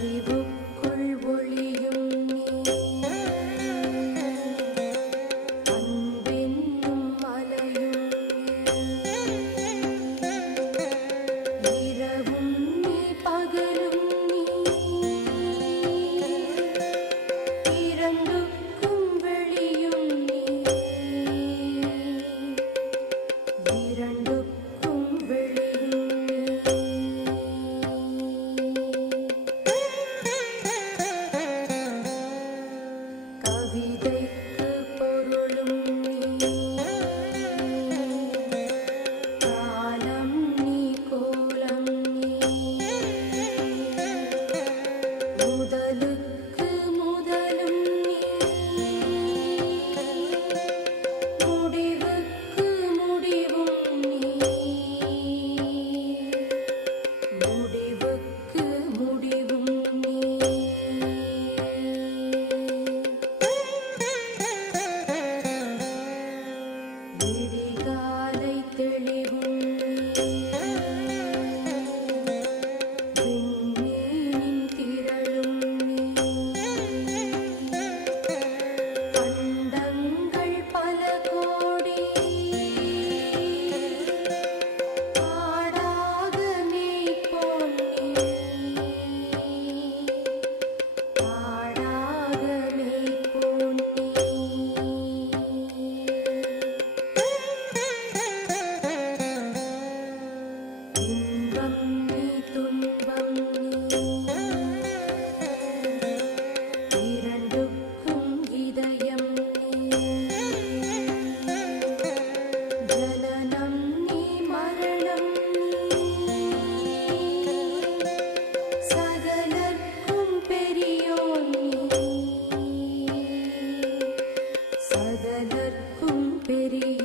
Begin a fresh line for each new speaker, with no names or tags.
你不 day. சகலதற்கும் பெரிய